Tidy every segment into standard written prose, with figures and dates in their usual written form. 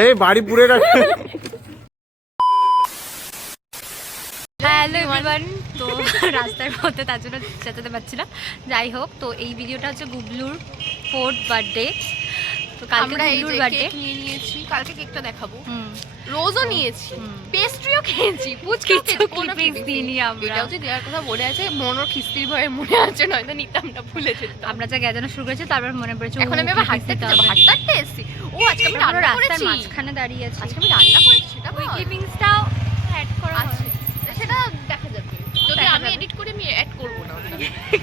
এই বাড়ি পুরে রাখে। হ্যালো এভরিওয়ান, তো রাস্তার মধ্যে তার জন্য যেতে পারছি না। যাই হোক, তো এই ভিডিওটা হচ্ছে গুবলুর 4th বার্থডে। তো কালকে গুবলুর বার্থডে নিয়ে নিয়েছি, কালকে কেকটা দেখাবো। রোজও নিয়েছি, পেস্ট্রিও খেয়েছি, কিছু ক্লিপিংস দিইনি আমরা। এটাও যে দেওয়ার কথা মনে আছে, মনোর খিস্তির ভয়ে মনে আছে, নয়তো নিতাম না, ভুলে যেতাম। আমরা যা গেজানো শুরু করেছি, তারপর মনে পড়েছে এখন আমি আবার হাঁটতে যাবো, হাঁটতে এসেছি। ও আজকে আমি রান্না রাস্তার করেছি, মাঝখানে দাঁড়িয়ে আছি। আজকে আমি রান্না করেছি, সেটা ওই ক্লিপিংসটাও অ্যাড করা আছে, আছে, সেটা দেখা যাবে। যদি দেখা আমি যাবে। এডিট করে আমি অ্যাড করব না ওটা।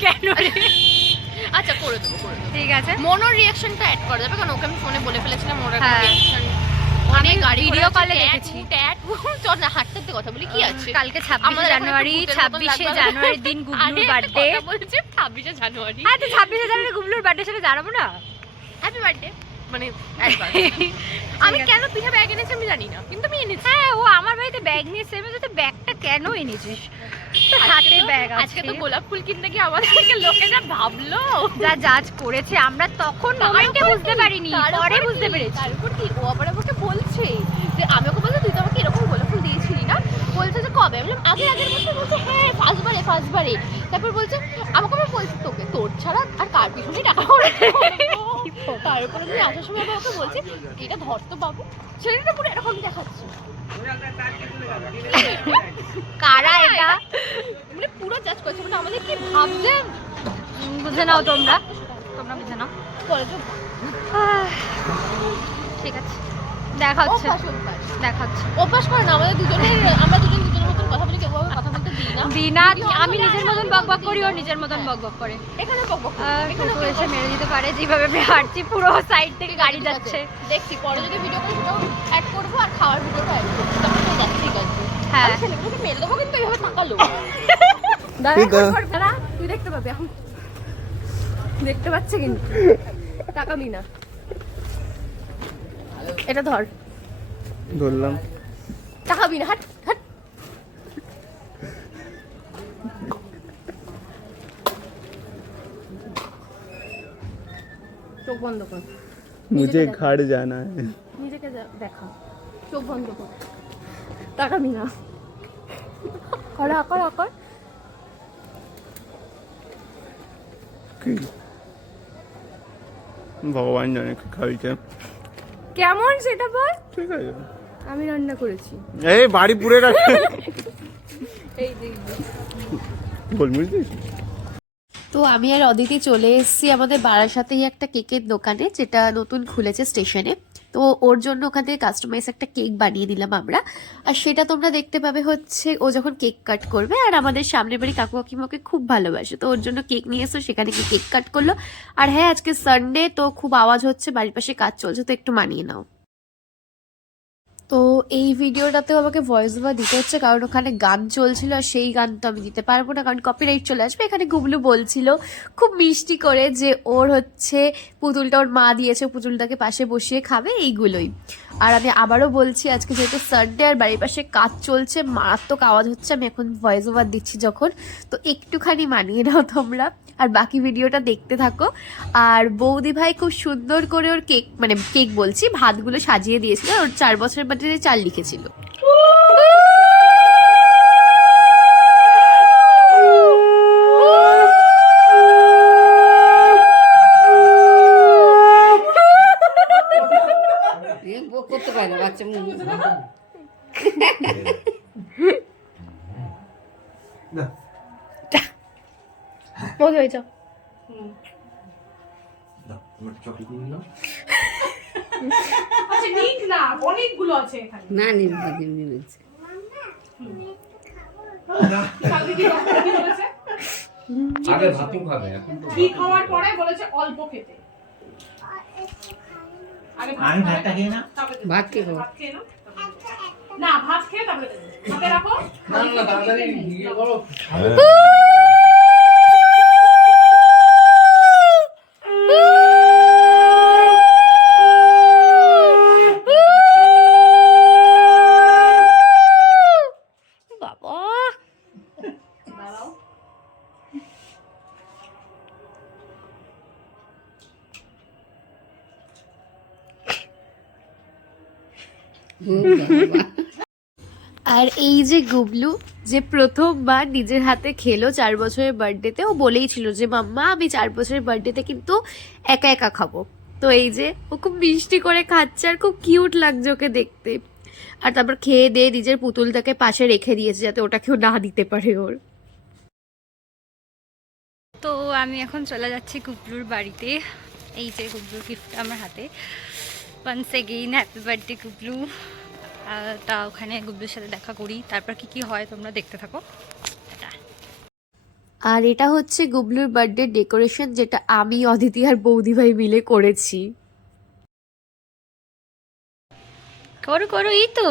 কেন? আচ্ছা করে দেবো, ঠিক আছে। মনোর রিঅ্যাকশনটা অ্যাড করা যাবে, কারণ ওকে আমি ফোনে বলে ফেলেছিলাম ওর একটা হ্যাঁ। রিঅ্যাকশন। আমি ভিডিও কলে দেখেছি। চল না হাঁটতে কথা বলি, কি আছে? কালকে 26 জানুয়ারি, 26 জানুয়ারির দিন গুবলুর বার্থডে। বলছি 26 জানুয়ারি। হ্যাঁ, তো 26 জানুয়ারি গুবলুর বার্থডে সাথে জানাবো না? হ্যাপি বার্থডে, মানে একবার। আমি কেন পিঠা ব্যাগ এনেছি আমি জানি না, কিন্তু আমি এনেছি। হ্যাঁ, ও আমার বাড়িতে ব্যাগ নিয়েছে। আমি তো ব্যাগটা কেন এনেছিস? হাতে ব্যাগ আছে। আজকে তো গোলাপ ফুল কিনতে গিয়ে আমাদের থেকে লোকেরা ভাবলো যা জাজ করেছে, আমরা তখন মোমেন্টে বুঝতে পারিনি, পরে বুঝতে পেরেছি। তারপর কি ও আবার আমাকে বলছে যে, আমি ওকে বলছি তুই তো আমাকে এরকম গোলাপ ফুল দিয়েছিলি না? বলছে যে কবে? আমি বললাম আগের বছর। বলছে হ্যাঁ ফার্স্টবারে। তারপর বলছে আমাকে আবার বলছে তোকে তোর ছাড়া আর কার পিছনেই টাকা খরচ করবো। তারপরে আমি আসার সময় আবার ওকে বলছি এটা ধর তো বাবু, ছেলেটা পুরো এরকম দেখাচ্ছে। কারা এটা? মানে পুরো জাজ করছে, মানে আমাদের কি ভাবছে বুঝে নাও তোমরা বুঝে নাও। কলেজে ঠিক আছে, দেখা হচ্ছে। অভ্যাস করে না আমাদের দুজনের, আমরা দুজনের মতন কথা বলি, কেউ কথা বলতে দিই না। আমি নিজের মতন বকবক করি, ও নিজের মতন বকবক করে। এখানে বকবক টোটো এসে মেরে দিতে পারে, যেভাবে আমি হাঁটছি পুরো সাইড থেকে গাড়ি যাচ্ছে। দেখছি পরে যদি ভিডিও করে সেটাও অ্যাড করবো, আর খাওয়ার ভিডিওটা অ্যাড করবো, তখন তো যাচ্ছি কাজ। হ্যাঁ, ছেলেগুলোকে মেরে দেবো, কিন্তু এইভাবে তাকালো। দাঁড়া, তুই দেখতে পাবি এখন, দেখতে পাচ্ছে কিন্তু তাকাবি না। এটা ধরলাম। তাকাবি না, হাট হাট। চোখ বন্ধ কর, मुझे घर जाना है। নিজেকে দেখা, চোখ বন্ধ কর, তাকাবি না, কর আকর আকর। ভগবান জানে কি খাইছে। কেমন সেটা বল। ঠিক আছে, আমি রান্না করেছি। এই বাড়ি পুরে রাখে। এই দেখ, গোলমরিচ দিয়েছি। তো আমি আর অদিতি চলে এসেছি আমাদের বারাসাতেই একটা কেকের দোকানে, যেটা নতুন খুলেছে স্টেশনে। তো ওর জন্য ওখান থেকে কাস্টমাইজ একটা কেক বানিয়ে দিলাম আমরা, আর সেটা তোমরা দেখতে পাবে হচ্ছে ও যখন কেক কাট করবে। আর আমাদের সামনের বাড়ি কাকু কাকিমাকে খুব ভালোবাসে, তো ওর জন্য কেক নিয়ে এসো, সেখানে গিয়ে কেক কাট করলো। আর হ্যাঁ, আজকে সানডে, তো খুব আওয়াজ হচ্ছে, বাড়ির পাশে কাজ চলছে, তো একটু মানিয়ে নাও। তো এই ভিডিওটাতেও আমাকে ভয়েস ওভার দিতে হচ্ছে, কারণ ওখানে গান চলছিল, আর সেই গান তো আমি দিতে পারবো না, কারণ কপিরাইট চলে আসবে। এখানে গুবলু বলছিল খুব মিষ্টি করে যে ওর হচ্ছে পুতুলটা ওর মা দিয়েছে, পুতুলটাকে পাশে বসিয়ে খাবে, এইগুলোই। আর আমি আবারও বলছি, আজকে যেহেতু সানডে আর বাড়ির পাশে কাজ চলছে, মারাত্মক আওয়াজ হচ্ছে, আমি এখন ভয়েস ওভার দিচ্ছি যখন, তো একটুখানি মানিয়ে নাও তোমরা, আর বাকি ভিডিওটা দেখতে থাকো। আর বৌদি ভাই খুব সুন্দর করে ওর কেক, মানে কেক বলছি, ভাতগুলো সাজিয়ে দিয়েছিল, ওর 4 বছরের বার্থডে 4 লিখেছিল। করতে পারে না বাচ্চা মজা হয়েছে। না নিবি বলছে আগে ভাতও খাবে, এখন তো ঠিক হওয়ার পরে বলেছে অল্প খেতে। আগে আমি ভাতটা খেয়ে না, ভাত কে খাবো? ভাত খেয়ে নাও, না ভাত খেয়ে তারপরে দেবো। হাতে রাখো। না তাড়াতাড়ি ইয়ে করো। ও বাবা। আর এই যে গুবলু, যে প্রথমবার নিজের হাতে খেলো 4 বছরের বার্থডেতে, ও বলেই ছিল যে মাম্মা আমি 4 বছরের বার্থডেতে কিন্তু একা একা খাবো। তো এই যে ও খুব মিষ্টি করে খাচ্ছে আর খুব কিউট লাগছে ওকে দেখতে। আর তারপর খেয়ে দিয়ে নিজের পুতুলটাকে পাশে রেখে দিয়েছে যাতে ওটা কেউ না দিতে পারে ওর। তো আমি এখন চলে যাচ্ছি গুবলুর বাড়িতে। এই যে গুবলুর গিফট আমার হাতে। Once again happy birthday Gublu. তা ওখানে গুবলুর সাথে দেখা করি, তারপর কি কি হয় তোমরা দেখতে থাকো। টাটা। আর এটা হচ্ছে গুবলুর বার্থডে ডেকোরেশন, যেটা আমি, অদিতি আর বৌদি ভাই মিলে করেছি। করো করো, এই তো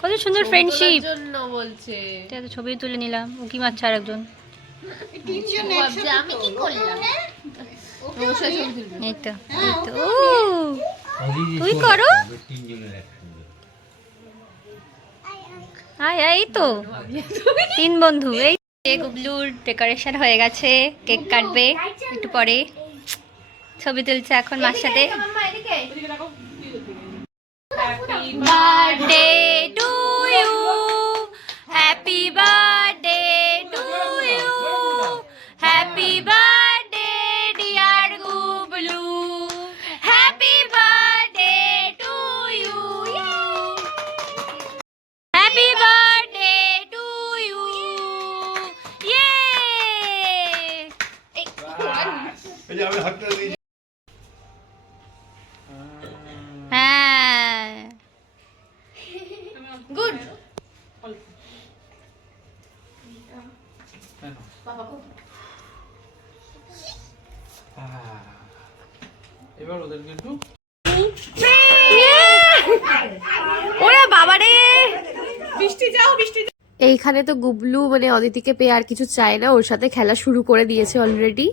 কত সুন্দর ফ্রেন্ডশিপ। জন্য বলছে ছবি তুলে নিলাম। উকি মারছে আর একজন। আমি কি করলাম? এই তো এই তো। ও, তুই করো। আয় আয়, এই তো 3 বন্ধু। এই গুবলুর ডেকোরেশন হয়ে গেছে, কেক কাটবে একটু পরে, ছবি তুলছে এখন মার সাথে। Birthday to you, happy birthday to you, happy birthday dear Gublu, happy birthday to you, happy birthday to you, yay. হ্যাঁ, গুড। এবার ওদেরকে একটু ওরে বাবারে। বৃষ্টি যাও, বৃষ্টি যাও। এইখানে তো গুবলু মানে অদিতিকে পেয়ে আর কিছু চায় না, ওর সাথে খেলা শুরু করে দিয়েছে অলরেডি।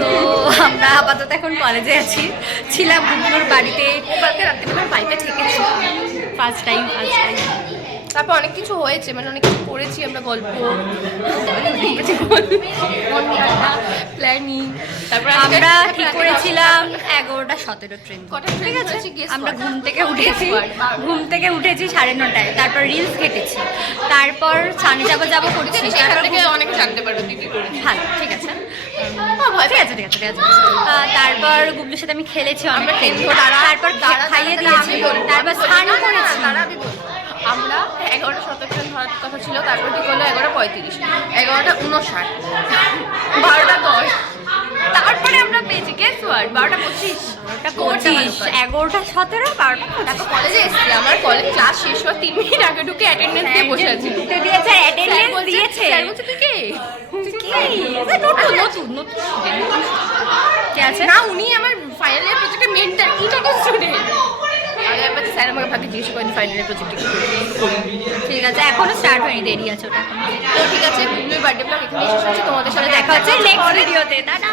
তো আমরা আপাতত এখন কলেজে আছি, ছিলাম গুবলুর বাড়িতে। কালকে রাত্রিবেলা বাড়িতে থেকেছি, ফার্স্ট টাইম। তারপর অনেক কিছু হয়েছে, মানে অনেক কিছু করেছি আমরা, গল্প, প্ল্যানিং। তারপর আমরা ঠিক করেছিলাম 11:17 ট্রেন। কটা ট্রেন আছে? আমরা ঘুম থেকে উঠেছি 9:30, তারপর রিলস কেটেছি, তারপর ছানি যাবো করছি। সেখান থেকে অনেকে জানতে পারো দিদি করে। ভালো, ঠিক আছে, ঠিক আছে। তারপর গুবলুর সাথে আমি খেলেছি অনেক, তারপর খাইয়ে দিয়েছি, তারপর স্নান করেছি। আমরা 11:17 ট্রেন ধরার কথা ছিল, তারপর ঠিক হলো 11:35, 11:59, 12:10। তারপরে আমরা পেয়েছি গেস ওয়ার্ড 12:25, 11:17, 12:25। তারপর কলেজে এসেছি। আমার কলেজ ক্লাস শেষ হওয়ার 3 মিনিট আগে ঢুকে অ্যাটেন্ডেন্স দিয়ে বসে আছি। অ্যাটেন্ডেন্স দিয়েছে। স্যার বলছে তুই কে? নতুন কে আছে? না, উনি আমার ফাইনাল ইয়ার প্রজেক্টের মেন্টর, কি নতুন স্টুডেন্ট। আরে একবার স্যার আমাকে ভাগে জিজ্ঞেস করেন ফাইনাল ইয়ার প্রজেক্টে কি করি। ঠিক আছে, এখনো স্টার্ট হয়নি, দেরি আছে ওটা। তো ঠিক আছে, গুগলের বার্থডে ব্লগ এখানেই শেষ হচ্ছে। তোমাদের সাথে দেখা হচ্ছে নেক্সট ভিডিওতে। টাটা।